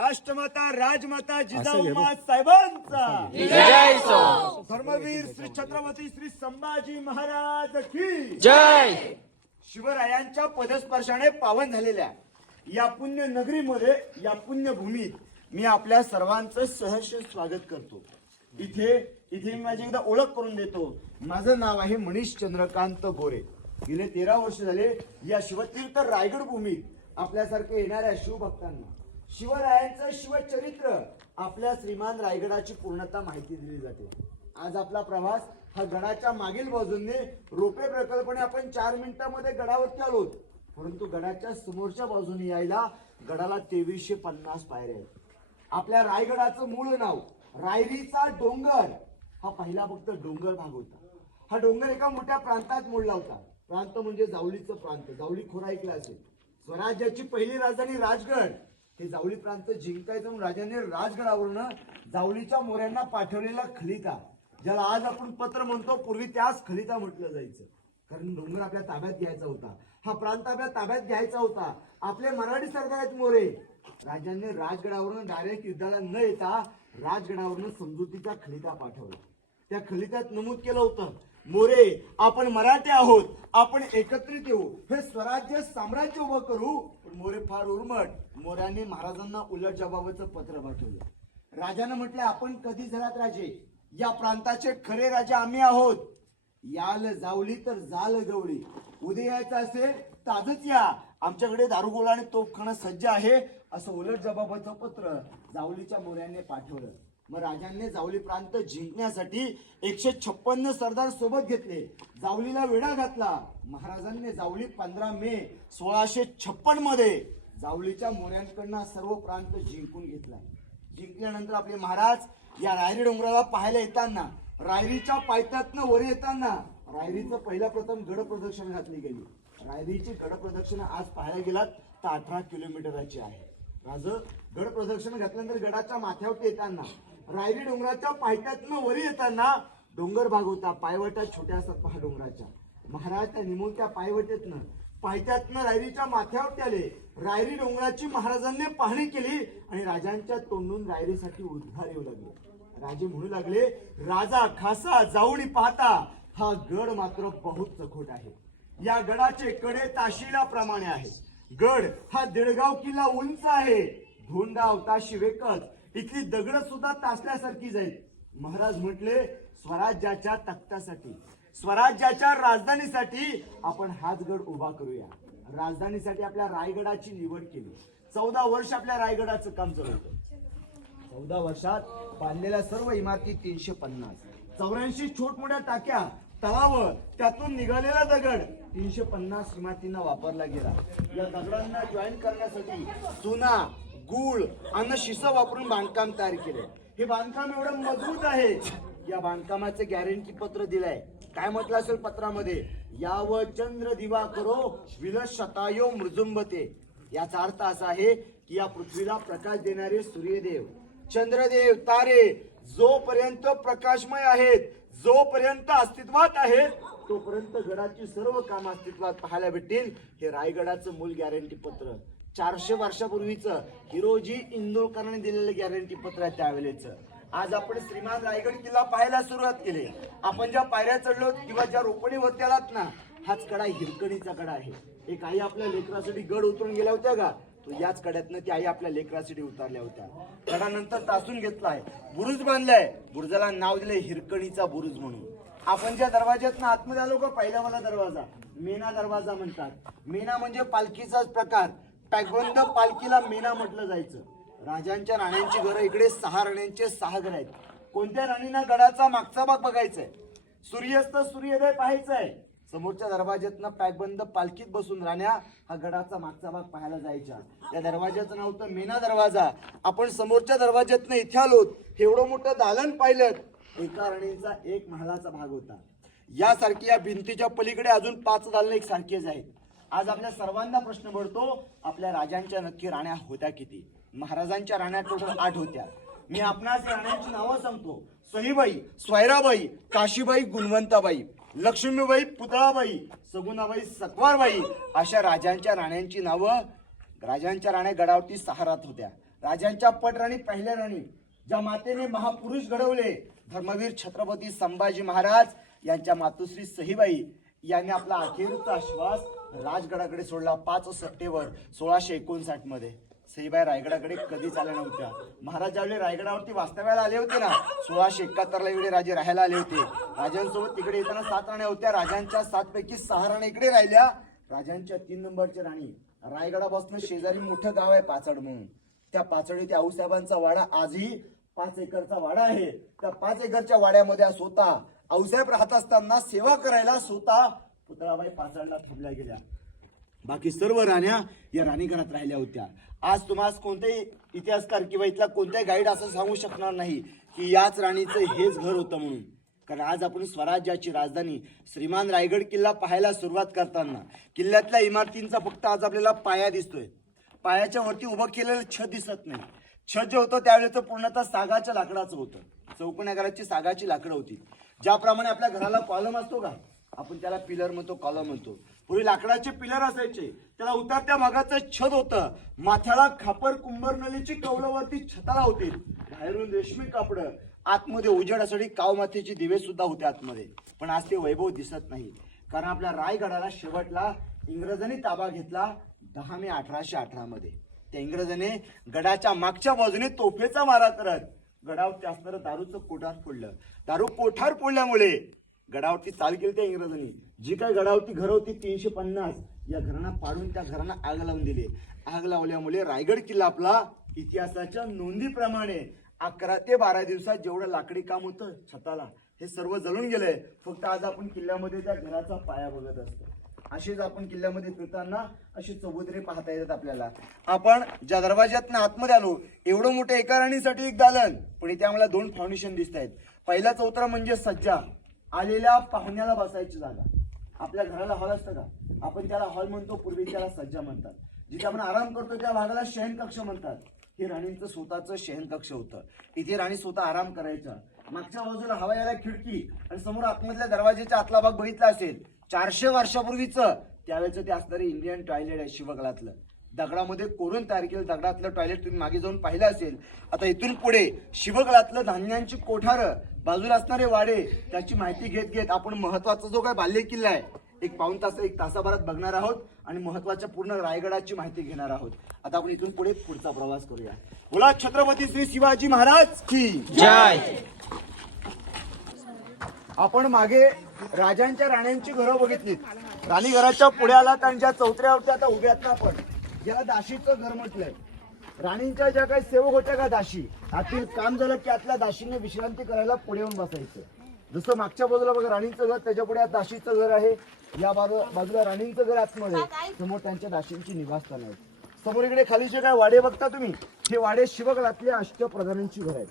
राष्ट्रमाता राजमाता जिजाऊ साहेबांचा जय सो धर्मवीर श्री छत्रपती श्री संभाजी महाराज की जय. शिवरायांच्या पदस्पर्शाने पावन झालेल्या या पुण्य नगरीमध्ये, या पुण्यभूमीत मी आपल्या सर्वांचं सहर्ष स्वागत करतो. इथे मी माझी एकदा ओळख करून देतो. माझं नाव आहे मनीष चंद्रकांत गोरे. गेले 13 वर्ष झाले या शिवतीर्थ रायगड भूमीत आपल्यासारखे येणाऱ्या शिवभक्तांना शिवरायांचं शिवचरित्र, आपल्या श्रीमान रायगडाची पूर्णता माहिती दिली जाते. आज आपला प्रवास हा गडाच्या मागील बाजूने रोपे प्रकल्पाने आपण 4 मिनिटांमध्ये गडावरती आलो. परंतु गडाच्या समोरच्या बाजूने यायला गडाला 2350 पायऱ्या आहेत. आपल्या रायगडाचं मूळ नाव रायरीचा डोंगर. हा पहिला फक्त डोंगर भाग होता. हा डोंगर एका मोठ्या प्रांतात मोडला होता. प्रांत म्हणजे जावलीचं प्रांत. जावली खोरा ऐकला असेल. स्वराज्याची पहिली राजधानी राजगड. हे जावली प्रांत जिंकायचं म्हणून राजाने राजगडावरून जावलीच्या मोऱ्यांना पाठवलेला खलिता, ज्याला आज आपण पत्र म्हणतो, पूर्वी त्यास खलिता म्हटलं जायचं. कारण डोंगर आपल्या ताब्यात घ्यायचा होता. हा प्रांत आपल्या ताब्यात घ्यायचा होता. आपले मराठी सरदार आहेत मोरे. राजाने राजगडावरून डायरेक्ट युद्धाला न येता राजगडावरून समजुतीचा खलिता पाठवला. त्या खलित्यात नमूद केलं होतं, मोरे आपण मराठी आहोत, आपण एकत्रित येऊ, हे स्वराज्य साम्राज्य उभं करू. पण मोरे फार उर्मट. मोऱ्यांनी महाराजांना उलट जबाबाचं पत्र पाठवलं. राजानं म्हटलं, आपण कधी झालात राजे? या प्रांताचे खरे राजे आम्ही आहोत. याल जावली तर जाल गवळी. उद्या यायचं असेल तर आजच या. आमच्याकडे दारुगोळा आणि तोफखाना सज्ज आहे, असं उलट जबाबाचं पत्र जावलीच्या मोऱ्यांनी पाठवलं. मग राजांनी जावली प्रांत जिंकण्यासाठी 156 सरदार सोबत घेतले. जावलीला वेढा घातला. महाराजांनी जावली 15 मे 1656 मध्ये जावलीच्या मोऱ्यांकडनं सर्व प्रांत जिंकून घेतला. जिंकल्यानंतर आपले महाराज या रायरी डोंगराला पाहायला येताना, रायरीच्या पायथ्यातनं वर येताना रायरीचं पहिल्या प्रथम गड प्रदक्षिणा घातली गेली. रायरीची गड प्रदक्षिणा आज पाहायला गेलात तर 18 किलोमीटरची आहे. गड प्रदक्षिणा घातल्यानंतर गडाच्या माथ्यावरती येताना, रायरी डोंगराच्या पायथ्यातनं वर येताना डोंगर भाग होता. पायवटा छोट्या असतात पहा डोंगराच्या. महाराज त्या निमुळत्या पायथ्यातनं रायरीच्या माथ्यावरती आले. रायरी डोंगराची महाराजांनी पाहणी केली आणि राजांच्या तोंडून रायरीसाठी उद्गार येऊ लागले. राजे म्हणू लागले, राजा खासा जावळी पाहता हा गड मात्र बहुत चखोट आहे. या गडाचे कडे ताशिला प्रमाणे आहे. गड हा 1.5 किल्ला उंच आहे. धोंडाव ताशी वेकच. इथली दगड सुद्धा तासल्यासारखी जाईल. महाराज म्हटले, स्वराज्याच्या तख्तासाठी, स्वराज्याच्या राजधानीसाठी आपण हाच गड उभा करूया. राजधानीसाठी आपल्या रायगडाची निवड केली. 14 वर्ष आपल्या रायगडाचं काम चालू होतं. 14 वर्षात बांधलेल्या सर्व इमारती 350, 84 छोटमोठ्या टाक्या, तलाव, त्यातून निघालेला दगड 350 इमारतींना वापरला गेला. या दगडांना जॉईन करण्यासाठी चुना, गूळ आणि शिसा वापरून बांधकाम तयार केले. हे बांधकाम एवढं मजबूत आहे. या बांधकामाचे गॅरंटी पत्र दिलंय. काय म्हटलं असेल पत्रामध्ये? याव चंद्र दिवा करो विलस शतायो मृजुंबते. याचा अर्थ असा आहे की या पृथ्वीला प्रकाश देणारे सूर्यदेव, चंद्रदेव, तारे जोपर्यंत प्रकाशमय आहेत, जोपर्यंत अस्तित्वात आहेत, तोपर्यंत गडाची सर्व काम अस्तित्वात पाहायला भेटतील. हे रायगडाचं मूल गॅरंटी पत्र 400 वर्षापूर्वीचं हिरोजी इंदोरकरांनी दिलेलं गॅरंटी पत्र आहे त्यावेळेचं. आज आपण श्रीमान रायगड किल्ला पाहायला सुरुवात केली. आपण ज्या पायऱ्या चढलो किंवा ज्या रोपणीवरती आलात ना, हाच कडा हिरकणीचा कडा आहे. एक आई आपल्या लेकरासाठी गड उतरून गेल्या होत्या का, तो याच कड्यातनं ती आई आपल्या लेकरासाठी उतरल्या होत्या. कडानंतर तासून घेतलाय, बुरुज बांधलाय. बुरुजाला नाव दिलंय हिरकणीचा बुरुज म्हणून. आपण ज्या दरवाज्यातनं आतमध्ये आलो का, पहिला वाला दरवाजा मेना दरवाजा म्हणतात. मेना म्हणजे पालखीचाच प्रकार. पॅकबंद पालखीला मेना म्हटलं जायचं. राजांच्या राण्यांची घरं इकडे 6 राण्यांचे 6 घर आहेत. कोणत्या राणीना गडाचा मागचा भाग बघायचाय, सूर्यास्त सूर्योदय पाहायचाय, समोरच्या दरवाज्यातनं पॅकबंद पालखीत बसून राण्या हा गडाचा मागचा भाग पाहायला जायच्या. या दरवाज्याचं नाव होतं मेना दरवाजा. आपण समोरच्या दरवाज्यातनं इथे आलो. एवढं मोठं दालन पाहिलं. एका राणीचा 1 महालाचा भाग होता. यासारखी या भिंतीच्या पलीकडे अजून 5 दालन एक सारखेच आहेत. आज आपल्या सर्वांना प्रश्न पडतो, आपल्या राजांच्या नक्की राण्या होत्या किती? महाराजांच्या राण्या टोटल 8 होत्या. मी आपणास राण्यांची नावं सांगतो. सहीबाई, स्वैराबाई, काशीबाई, गुणवंताबाई, लक्ष्मीबाई, पुतळाबाई, सगुणाबाई, सकवारबाई अशा राजांच्या राण्यांची नावं. राजांच्या राण्या गडावरती 6 राहत होत्या. राजांच्या पटराणी पहिल्या राणी, ज्या मातेने महापुरुष घडवले, धर्मवीर छत्रपती संभाजी महाराज यांच्या मातोश्री सहीबाई यांनी आपला अखेरचा श्वास राजगडाकडे सोडला 5 सप्टेंबर 1659 मध्ये. सहीबाई रायगडाकडे कधीच आल्या नव्हत्या. महाराज ज्यावेळी रायगडावरती वास्तव्याला आले होते ना, 1671 ला इकडे राजे राहायला आले होते. राजांसोबत तिकडे येताना 7 राण्या होत्या. राजांच्या 7 पैकी 6 राण्या इकडे राहिल्या. राजांच्या 3 नंबरची राणी रायगडापासून शेजारी मोठं गाव आहे पाचड म्हणून, त्या पाचड येथे आऊसाहेबांचा वाडा आजही 5 एकरचा वाडा आहे. त्या 5 एकरच्या वाड्यामध्ये स्वतः आऊसाहेब राहत असताना सेवा करायला स्वतः पुतळाबाई पाचडला थांबल्या गेल्या. बाकी सर्व राण्या या राणीघरात राहिल्या होत्या. आज तुम्हाला कोणतेही इतिहासकार किंवा इथला कोणताही गाईड असं सांगू शकणार नाही की याच राणीचं हेच घर होतं म्हणून. कारण आज आपण स्वराज्याची राजधानी श्रीमान रायगड किल्ला पाहायला सुरुवात करताना किल्ल्यातल्या इमारतींचा फक्त आज आपल्याला पाया दिसतोय. पायाच्या वरती उभं केलेलं छत दिसत नाही. छत जे होतं त्यावेळेचं पूर्णतः सागाच्या लाकडाचं होतं. चौकोनी आकाराची सागाची लाकडं होती. ज्याप्रमाणे आपल्या घराला कॉलम असतो का, आपण त्याला पिलर म्हणतो, कॉलम म्हणतो. पूर्वी लाकडाचे पिलर असायचे, त्याला उतरत्या भागाचं छत होतं. माथ्याला खापर कुंभरनलीची कौलावरती छताला होती. बाहेरून रेशमी कापड, आतमध्ये उजेडासाठी काव मातीचे दिवे सुद्धा होते आतमध्ये. पण आज ते वैभव दिसत नाही. कारण आपल्या रायगडाला शेवटला इंग्रजांनी ताबा घेतला 10 मे 1818 मध्ये. त्या इंग्रजाने गडाच्या मागच्या बाजूने तोफेचा मारा करत गडावरती असणारं दारूचं कोठार फोडलं. दारू कोठार फोडल्यामुळे गडावरती चाल केली त्या इंग्रजांनी. जी काही गडावरती घर होती 350, या घरांना पाडून त्या घरांना आग लावून दिली. आग लावल्यामुळे रायगड किल्ला आपला इतिहासाच्या नोंदीप्रमाणे 11 ते 12 दिवसात जेवढं लाकडी काम होतं छताला, हे सर्व जळून गेलंय. फक्त आज आपण किल्ल्यामध्ये त्या घराचा पाया बघत असतो. अशीच आपण किल्ल्यामध्ये फिरताना अशी चबुतरे पाहता येतात आपल्याला. आपण ज्या दरवाज्यातनं आतमध्ये आलो, एवढं मोठं एका राणीसाठी एक दालन, पण इथे आम्हाला 2 फाउंडेशन दिसत आहेत. पहिला चौथरा म्हणजे सज्जा, आलेल्या पाहुण्याला बसायची जागा. आपल्या घराला हॉल असतं का, आपण त्याला हॉल म्हणतो, पूर्वी त्याला सज्जा म्हणतात. जिथे आपण आराम करतो त्या भागाला शयनकक्ष म्हणतात. हे राणींचं स्वतःचं शयनकक्ष होतं. इथे राणी स्वतः आराम करायच्या. मागच्या बाजूला हवा यायला खिडकी आणि समोर आतमधल्या दरवाजेचा आतला भाग बघितला असेल, 400 वर्षापूर्वीचं त्यावेळेचं ते असणारे इंडियन टॉयलेट आहे शिवगलातलं. दगडामध्ये कोरून तयार केलं दगडातलं टॉयलेट तुम्ही मागे जाऊन पाहिलं असेल. आता इथून पुढे शिवगलातलं धान्यांची कोठारं, बाजूला असणारे वाडे, त्याची माहिती घेत घेत आपण महत्वाचा जो काय बाल्य किल्ला आहे एक तासाभरात बघणार आहोत आणि महत्वाच्या पूर्ण रायगडाची माहिती घेणार आहोत. आता आपण इथून पुढे पुढचा प्रवास करूया. बोला छत्रपती श्री शिवाजी महाराज की जय. आपण मागे राजांच्या राण्यांची घरं बघितलीत. राणी घराच्या पुढे आला त्यांच्या चौथऱ्यावरती आता उभ्यात ना आपण, ज्याला दाशीचं घर म्हटलंय. राणींच्या ज्या काही सेवक होत्या का दाशी, आतील काम झालं की आतल्या दाशीने विश्रांती करायला पुढे येऊन बसायचं. जसं मागच्या बाजूला बघा राणींचं घर, त्याच्या पुढे दाशीचं घर आहे. या बाजूला राणींचं घर आतमध्ये, समोर त्यांच्या दाशींची निवासस्थान आहेत. समोर इकडे खाली जे काय वाडे बघता तुम्ही, हे वाडे शिवगडातल्या अष्टप्रधानांची घर आहेत.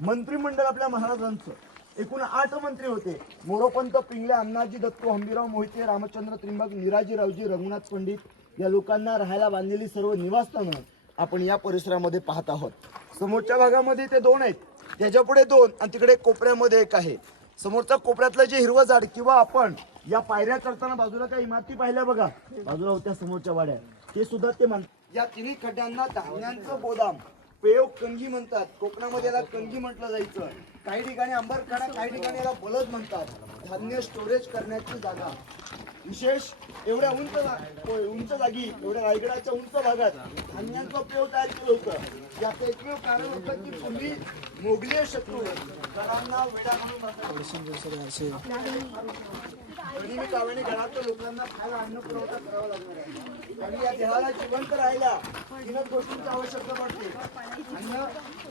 मंत्रिमंडळ आपल्या महाराजांचं एकूण 8 मंत्री होते. मोरोपंत, पिंगळे, अण्णाजी दत्तो, हंबीराव मोहिते, रामचंद्र त्रिंबक, निराजीरावजी, रघुनाथ पंडित या लोकांना राहायला बांधलेली सर्व निवासस्थानं आपण या परिसरामध्ये पाहत आहोत. समोरच्या भागामध्ये ते 2 आहेत, त्याच्या पुढे 2 आणि तिकडे कोपऱ्यामध्ये 1 आहे. समोरच्या कोपऱ्यातलं जे हिरवं झाड किंवा आपण या पायऱ्या चढताना बाजूला काही इमारती पाहिल्या बघा, बाजूला होत्या समोरच्या वाड्या, ते सुद्धा ते म्हणतात. या तिन्ही खड्ड्यांना धान्यांचं गोदाम, पेव कंगी म्हणतात. कोकणामध्ये याला कंगी म्हटलं जायचं. काही ठिकाणी अंबरखाना, काही ठिकाणी याला बलद म्हणतात. धान्य स्टोरेज करण्याची जागा. विशेष एवढ्या उंच जागी, एवढ्या रायगडाच्या उंच भागात धान्यांचं पेव तयार केलं होतं. याचं एकमेव कारण होतं की पूर्वी मोगलीय शत्रू घरांना वेडा म्हणून गनिमी काव्याने घरातल्या लोकांना खायला अन्न पुरवठा करावा लागणार आहे. आणि या देहाला जिवंत राहायला 3 गोष्टींची आवश्यकता पडते: अन्न,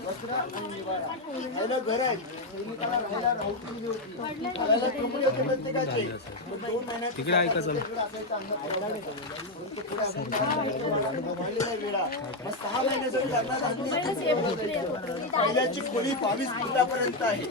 वस्त्र आणि निवारा. राहिलं घर आहे, सैनिकाला राहायला राहून दिली होती, राहायला कपडे होते प्रत्येकाचे. 2 महिन्यात तिकडे असायचं अन्न पुरवठा, परंतु पुढे वाढलेला वेळा मग 6 महिन्यासाठी पहिल्याची खोली 22 फुटापर्यंत आहे,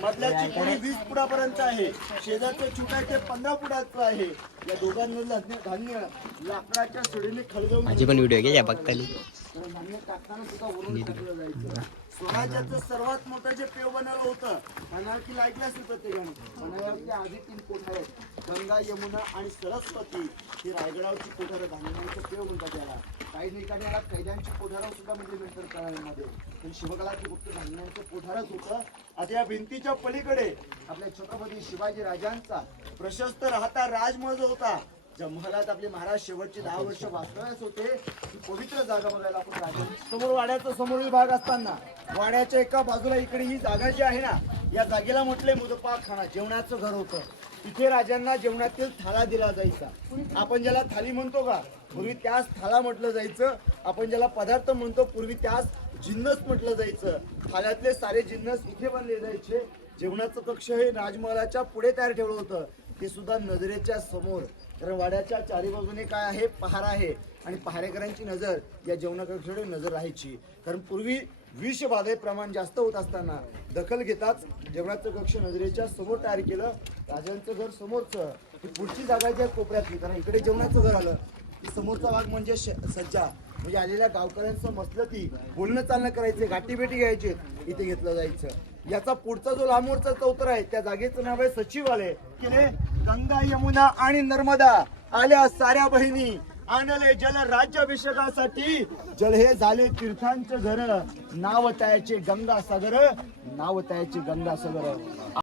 मधल्याची खोली 20 फुटापर्यंत आहे, शेजारचं छोटा ते 15 फुटाचं आहे. या दोघांमधलं धान्य लाकडाच्या सुडीने खळगवून माझी पण व्हिडिओ घे या बघताली धान्य टाकताना सुद्धा वरून टाकलं जायचं. स्वराज्याचं सर्वात मोठं जे पेव बनवलं होतं, अनारकीला ऐकलं असेल प्रत्येकाने. पन्हाळ्यावरती आधी 3 कोठार आहेत, गंगा, यमुना आणि सरस्वती. ही रायगडावरची कोठार धान्यांचं पेव म्हणतात त्याला. काही ठिकाणी याला कैद्यांची कोठारा सुद्धा म्हणजे नंतर काळामध्ये पण शिवकालाचे गुप्त धान्यांचं कोठारच होतं. आता या भिंतीच्या पलीकडे आपल्या छत्रपती शिवाजी राजांचा प्रशस्त राहता राजमहल जो होता, ज्या महलात आपले महाराज शेवटचे 10 वर्ष वास्तव्यास होते, ती पवित्र जागा बघायला आपण राजा समोर वाड्याचा समोरील भाग असताना वाड्याच्या एका बाजूला इकडे ही जागा जी आहे ना, या जागेला म्हटले मुदपाकखाना, जेवणाचं घर होतं. इथे राजांना जेवणातील थाळा दिला जायचा. आपण ज्याला थाली म्हणतो का, पूर्वी त्यास थाळा म्हटलं जायचं. आपण ज्याला पदार्थ म्हणतो, पूर्वी त्यास जिन्नस म्हटलं जायचं. थाल्यातले सारे जिन्नस इथे बनले जायचे. जेवणाचं कक्ष हे राजमहालाच्या पुढे तयार ठेवलं होतं, ते सुद्धा नजरेच्या समोर. तर वाड्याच्या चारी बाजूने काय आहे, पहार आहे आणि पहारेकरांची नजर या जेवणा कक्षाकडे नजर राहायची. कारण पूर्वी विषबाधे प्रमाण जास्त होत असताना दखल घेताच जेवणाचं कक्ष नजरेच्या समोर तयार केलं. राजांचं घर समोरचं, ही पुढची जागा ज्या कोपऱ्यातली, कारण इकडे जेवणाचं घर आलं, समोरचा भाग म्हणजे सज्जा, म्हणजे आलेल्या गावकऱ्यांचं मसलती बोलणं चालणं करायचे, गाठीभेटी घ्यायचे, इथे घेतलं जायचं. याचा पुढचा जो लांबवरचा चौतर आहे, त्या जागेचं नाव आहे सचिवालय. केले गंगा यमुना आणि नर्मदा आल्या साऱ्या बहिणी, आणले जल राज्याभिषेकासाठी. जल हे झाले तीर्थांचं घर, नाव त्याचे गंगासागर, नाव त्याचे गंगासागर.